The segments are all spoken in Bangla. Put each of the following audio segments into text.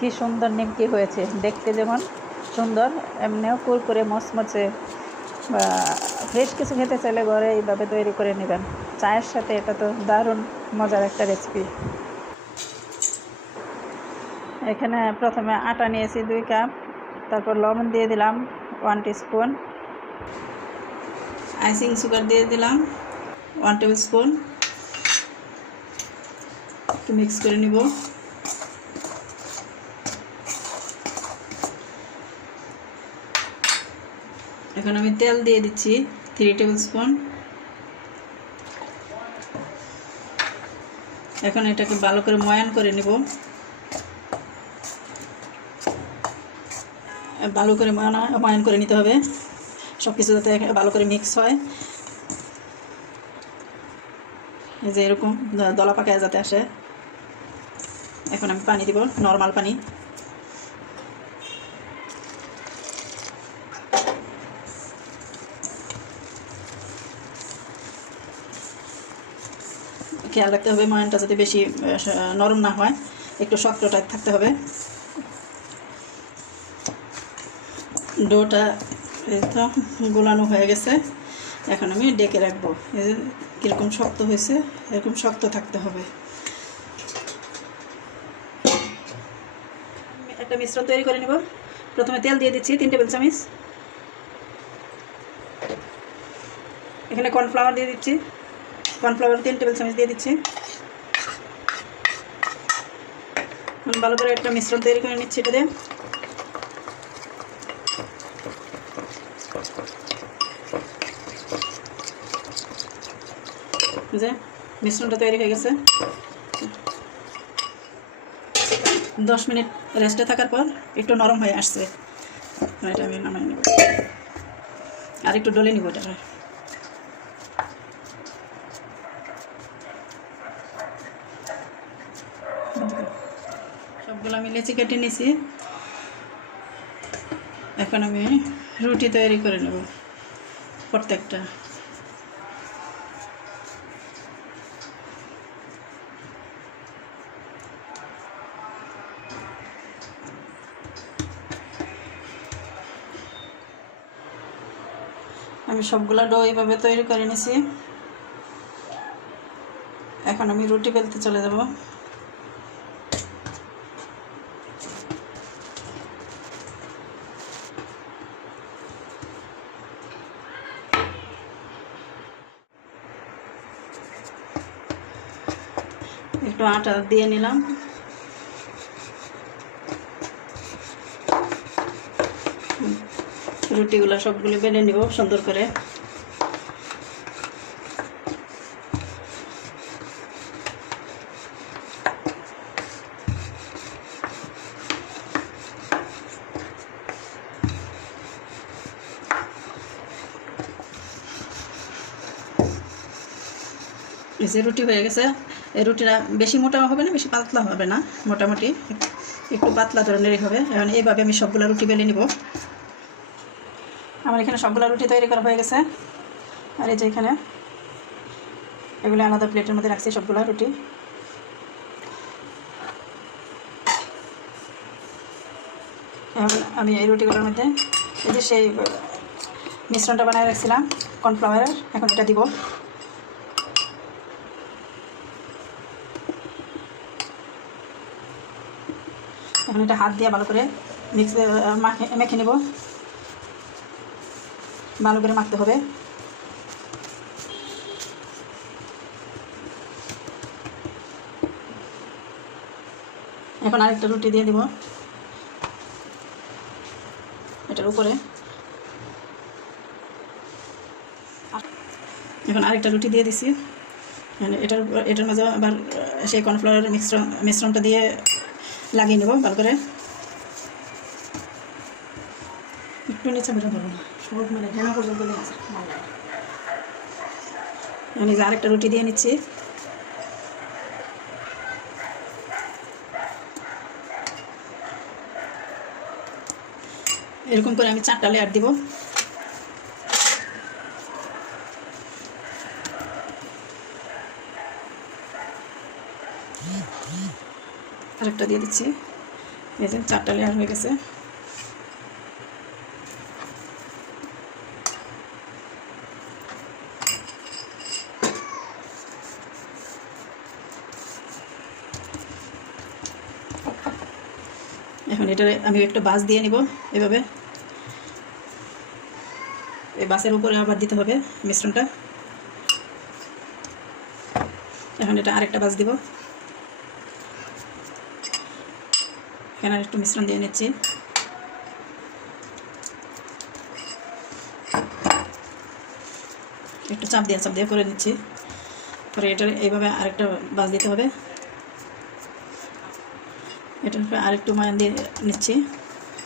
কি সুন্দর নিমকি হয়েছে, দেখতে যেমন সুন্দর, এমনিও কুরকুরে, মচমচে, বা ফ্রেশ কিছু খেতে চাইলে ঘরে এইভাবে তৈরি করে নেবেন। চায়ের সাথে এটা তো দারুণ মজার একটা রেসিপি এখানে প্রথমে আটা নিয়েছি দুই কাপ, তারপর লবণ দিয়ে দিলাম ওয়ান স্পুন আইসিং সুগার দিয়ে দিলাম ওয়ান টেবিল স্পুন মিক্স করে নিব। এখন আমি তেল দিয়ে দিচ্ছি থ্রি টেবিল স্পুন এখন এটাকে ভালো করে ময়ান করে নিব। ভালো করে ময়ান ময়ান করে নিতে হবে। সব কিছু যাতে ভালো করে মিক্স হয়। যে এরকম দলা পাকায় যাতে আসে। এখন আমি পানি দিব নর্মাল পানি। খেয়াল রাখতে হবে ময়ানটা যাতে বেশি নরম না হয়। একটু শক্ত টাইপ থাকতে হবে। ডোটা তো গোলানো হয়ে গেছে। এখন আমি ডেকে রাখব। কীরকম শক্ত হয়েছে, এরকম শক্ত থাকতে হবে। একটা মিশ্রণ তৈরি করে নিব। প্রথমে তেল দিয়ে দিচ্ছি, তিন টেবিল চামচ। এখানে কর্নফ্লাওয়ার দিয়ে দিচ্ছি। কর্নফ্লাওয়ার তিন টেবিল চামচ দিয়ে দিচ্ছি। ভালো করে একটা মিশ্রণ তৈরি করে নিচ্ছি এটা দিয়ে যে মিশ্রণটা তৈরি হয়ে গেছে। দশ মিনিট রেস্টে থাকার পর একটু নরম হয়ে আসছে। এটা আমি নামাই নেব। আর একটু ডলে নিব এটা সবগুলো আমি লেচি কেটে নিয়েছি এখন আমি রুটি তৈরি করে নেব, প্রত্যেকটা। আমি সবগুলা ডো এইভাবে তৈরি করে নিছি। এখন আমি রুটি বেলতে চলে যাব। একটু আটা দিয়ে নিলাম। রুটিগুলো সবগুলো বেলে নিব সুন্দর করে। যে রুটি হয়ে গেছে। রুটিটা বেশি মোটা হবে না, বেশি পাতলা হবে না, মোটামুটি একটু পাতলা ধরনেরই হবে। এখন এইভাবে আমি সবগুলো রুটি বেলে নিব। আমার এখানে সবগুলো রুটি তৈরি করা হয়ে গেছে। আর এই যে এখানে এগুলো আলাদা প্লেটের মধ্যে রাখছি সবগুলো রুটি। এখন আমি এই রুটিগুলোর মধ্যে এই যে সেই মিশ্রণটা বানিয়ে রাখছিলাম, কর্নফ্লাওয়ারের, এখন এটা দিব। এখন এটা হাত দিয়ে ভালো করে মিক্স মাখে নেব। ভালো করে মাখতে হবে। এখন আরেকটা রুটি দিয়ে দিব। এটার উপরে। এখন আরেকটা রুটি দিয়ে দিছি। মানে এটার এটার মাঝে আবার সেই কর্নফ্লাওয়ারের মিশ্রণ মিশ্রণটা দিয়ে লাগিয়ে নেব ভালো করে। একটু নিচে বেরো দেবো না সব মানে ঢেনা পর্যন্ত আমি আরেকটা রুটি দিয়ে নিচ্ছি। এরকম করে আমি চারটা লেয়ার দিব। আরেকটা দিয়ে দিচ্ছি। যে চারটা লেয়ার হয়ে গেছে। এখন এটারে আমি একটা বাস দিয়ে নিব এভাবে। এই বাসের উপরে আবার দিতে হবে মিশ্রণটা। এখন এটা আরেকটা বাস দিব। এখানে একটু মিশ্রণ দিয়ে নিচ্ছি? একটু চাপ দিয়ে চাপ দিয়ে করে নিচ্ছি। পরে এটার এইভাবে আরেকটা বাস দিতে হবে। এটার উপরে আরেকটু ময়ান দিয়ে নিচ্ছি।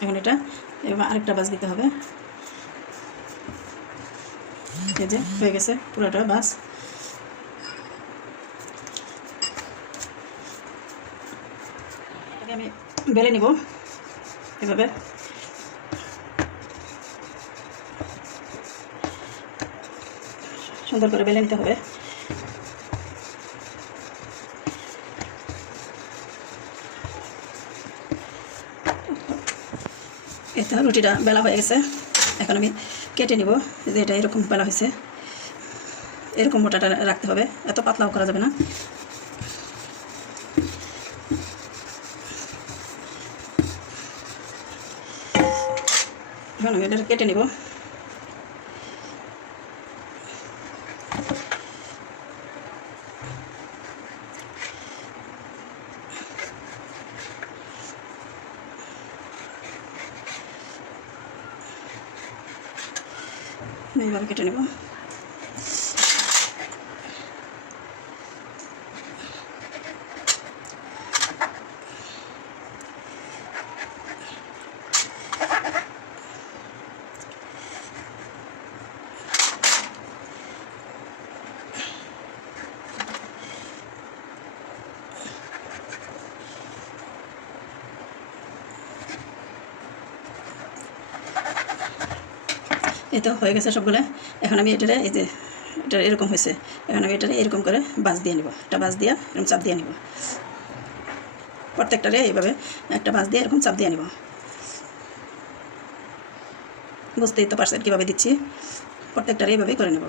এখন এটা এবার আরেকটা বাস দিতে হবে। এই যে, হয়ে গেছে পুরোটা বাস এটাকে আমি বেলে নিব, এভাবে। সুন্দর করে বেলে নিতে হবে। এটা রুটিটা বেলা হয়ে গেছে। এখন আমি কেটে নিব যে এটা এরকম বেলা হয়েছে। এরকম মোটাটা রাখতে হবে, এত পাতলাও করা যাবে না। আমি এটা কেটে নিব। এইভাবে কেটে নেব। এই তো হয়ে গেছে সবগুলো। এখন আমি এটারে এই যে এটা এরকম হয়েছে। এখন আমি এটারে এরকম করে বাস দিয়ে নিব। একটা বাস দিয়ে এরকম চাপ দিয়ে নিব। প্রত্যেকটারে এইভাবে একটা বাস দিয়ে এরকম চাপ দিয়ে নিব। বুঝতেই তো পারছেন কীভাবে দিচ্ছি? প্রত্যেকটারে এইভাবেই করে নেব।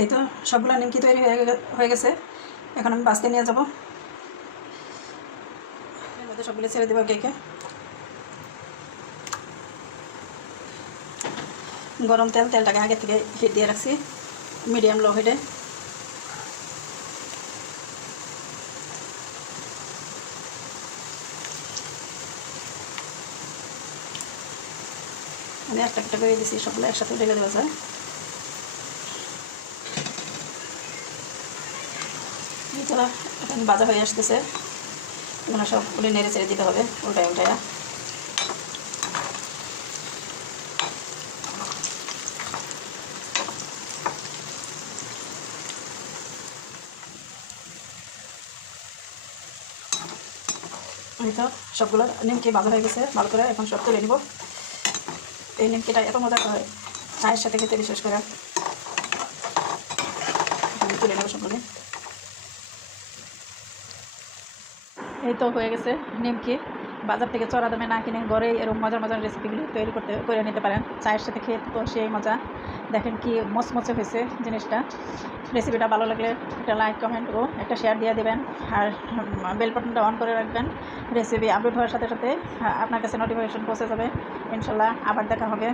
এই তো সবগুলো নিমকি তৈরি হয়ে হয়ে গেছে। এখন আমি বাসতে নিয়ে যাব। সবগুলো ছেড়ে দেবো কেকে গরম তেল, তেলটাকে আগে থেকে হিট দিয়ে রাখছি মিডিয়াম লো হিটে আমি একটা একটা করে দিছি, সবগুলো একসাথে ঢেলে দেওয়া যায়। এই তো, এখন বাজা হয়ে আসতেছে। এগুলো সবগুলো নেড়ে ছেড়ে দিতে হবে উল্টায় উল্টায়া এই তো সবগুলো নিমকি ভালো হয়ে গেছে, ভালো করে এখন সব তুলে নিব। এই নিমকিটা এত মজা হয়, চায়ের সাথে খেতে বিশেষ করে। তুলে নেব সবগুলো এই তো হয়ে গেছে নিমকি। বাজার থেকে চড়া দামে না কিনে ঘরে এরকম মজার মজার রেসিপিগুলি তৈরি করতে, করে নিতে পারেন। চায়ের সাথে খেয়ে তো সেই মজা। দেখেন কি মচমচে হয়েছে জিনিসটা। রেসিপিটা ভালো লাগলে একটা লাইক কমেন্ট ও একটা শেয়ার দিয়ে দেবেন। আর বেল বাটনটা অন করে রাখবেন। রেসিপি আপডেট হওয়ার সাথে সাথে আপনার কাছে নোটিফিকেশন পৌঁছে যাবে। ইনশাল্লাহ আবার দেখা হবে।